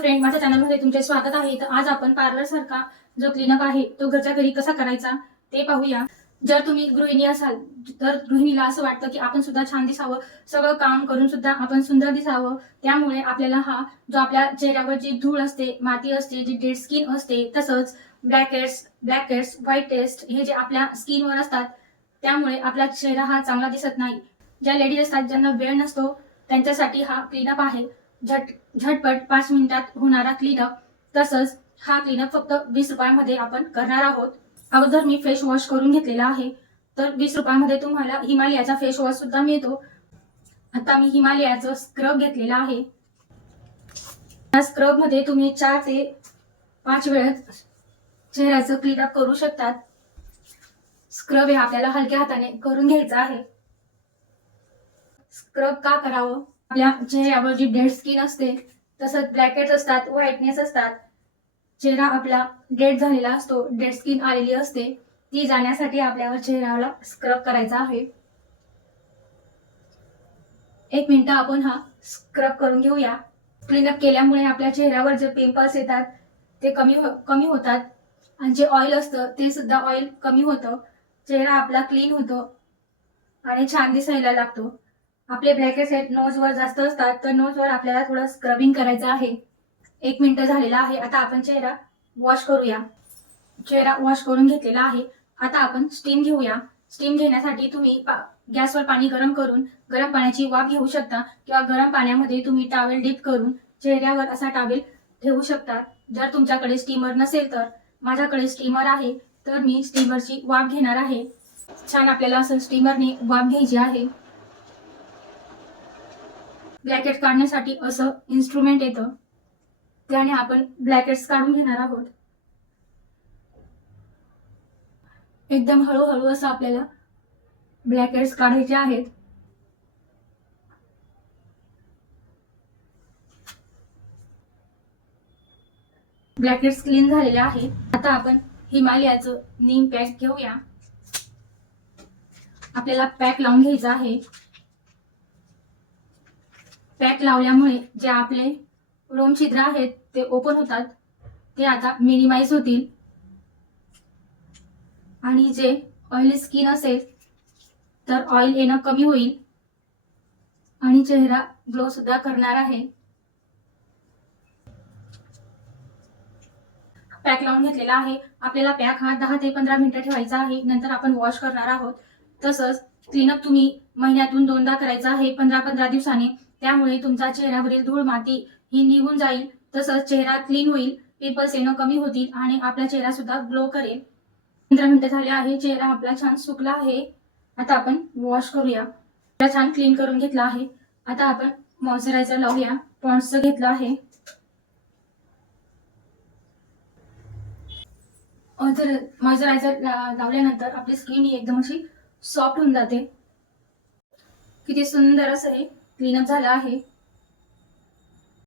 Friend माझ्या चॅनलमध्ये तुमचे स्वागत आहे. तर आज आपण पार्लर सारखा जो क्लिनअप आहे तो घरच्या घरी कसा करायचा ते पाहूया. जर तुम्ही गृहिणी असाल तर गृहिणीला असं वाटतं की आपण सुद्धा छान दिसावं सगळं काम करून सुद्धा आपण सुंदर दिसावं. त्यामुळे आपल्याला हा जो आपल्या चेहऱ्यावर जी धूळ असते माती असते जी डेड स्किन असते तसंच black heads black heads white test हे जे आपल्या स्किनवर असतात त्यामुळे आपला चेहरा हा चांगला दिसत नाही. ज्या लेडीज असतात ज्यांना वेळ नसतो त्यांच्यासाठी हा क्लिनअप आहे. झट झटपट पाच मिनिटात होणारा क्लीनअप तसंच हा क्लीनअप फक्त वीस रुपयामध्ये आपण करणार आहोत. अगोदर मी फेस वॉश करून घेतलेला आहे. तर वीस रुपयामध्ये तुम्हाला हिमालयाचा फेस वॉश सुद्धा मिळतो. आता मी हिमालयाचं स्क्रब घेतलेला आहे. या स्क्रबमध्ये तुम्ही चार ते पाच वेळ चेहऱ्याचं क्लीनअप करू शकतात. स्क्रब हे आपल्याला हलक्या हाताने करून घ्यायचं आहे. स्क्रब का करावं? आपल्या चेहऱ्यावर जी डेड स्किन असते तसंच ब्लॅकेट्स असतात व्हाईटनेस असतात. चेहरा आपला डेड झालेला असतो डेड स्किन आलेली असते. ती जाण्यासाठी आपल्यावर चेहऱ्याला स्क्रब करायचा आहे. एक मिनिट आपण हा स्क्रब करून घेऊया. क्लीनअप केल्यामुळे आपल्या चेहऱ्यावर जे पिंपल्स येतात ते कमी हो कमी होतात. आणि जे ऑइल असतं ते सुद्धा ऑइल कमी होतं. चेहरा आपला क्लीन होतो. आणि छान दिसायला लागतो. आपले ब्लॅकेट्स आहेत नोजवर जास्त असतात तर नोजवर आपल्याला थोडं स्क्रबिंग करायचं आहे. एक मिनिट झालेला आहे. आता आपण चेहरा वॉश करूया. चेहरा वॉश करून घेतलेला आहे. आता आपण स्टीम घेऊया. स्टीम घेण्यासाठी तुम्ही पा- गॅसवर पाणी गरम करून गरम पाण्याची वाफ घेऊ शकता किंवा गरम पाण्यामध्ये तुम्ही टावेल डिप करून चेहऱ्यावर असा टावेल ठेवू शकता. जर तुमच्याकडे स्टीमर नसेल तर माझ्याकडे स्टीमर आहे तर मी स्टीमरची वाफ घेणार आहे. छान आपल्याला असं स्टीमरने वाफ घ्यायची आहे. ब्लॅकेट काढण्यासाठी असं इन्स्ट्रुमेंट येतं. त्याने आपण ब्लॅकेट्स काढून घेणार आहोत. एकदम हळूहळू असं आपल्याला ब्लॅकेट्स काढायचे आहेत. ब्लॅकेट्स क्लीन झालेले आहेत. आता आपण हिमालयाचं नीम पॅक घेऊया. आपल्याला पॅक लावून घ्यायचा आहे. पॅक लावल्यामुळे जे आपले रोम छिद्र आहेत ते ओपन होतात. ते आता मिनिमाइज होतील. आणि जे ऑइली स्किन असेल तर ऑइल येणं कमी होईल. आणि चेहरा ग्लो सुद्धा करणार आहे. पॅक लावून घेतलेला आहे. आपल्याला पॅक हा दहा ते पंधरा मिनिटं ठेवायचा आहे. नंतर आपण वॉश करणार आहोत. तसंच क्लीनअप तुम्ही महिन्यातून दोनदा करायचा आहे. पंधरा पंधरा दिवसाने. त्यामुळे तुमचा चेहऱ्यावरील धूळ माती ही निघून जाईल तसंच चेहरा क्लीन होईल पिंपल्स येणं कमी होतील आणि आपला चेहरा सुद्धा ग्लो करेल. पंधरा मिनिटं झाले आहे चेहरा आपला छान सुकला आहे. आता आपण वॉश करूया. चेहरा छान क्लीन करून घेतला आहे. आता आपण मॉइश्चरायझर लावूया. पॉन्ड्सचं घेतलं आहे. मॉइश्चरायझर लावल्यानंतर आपली स्किन ही एकदम अशी सॉफ्ट होऊन जाते. किती सुंदर असं हे. क्लीनअप झालं आहे.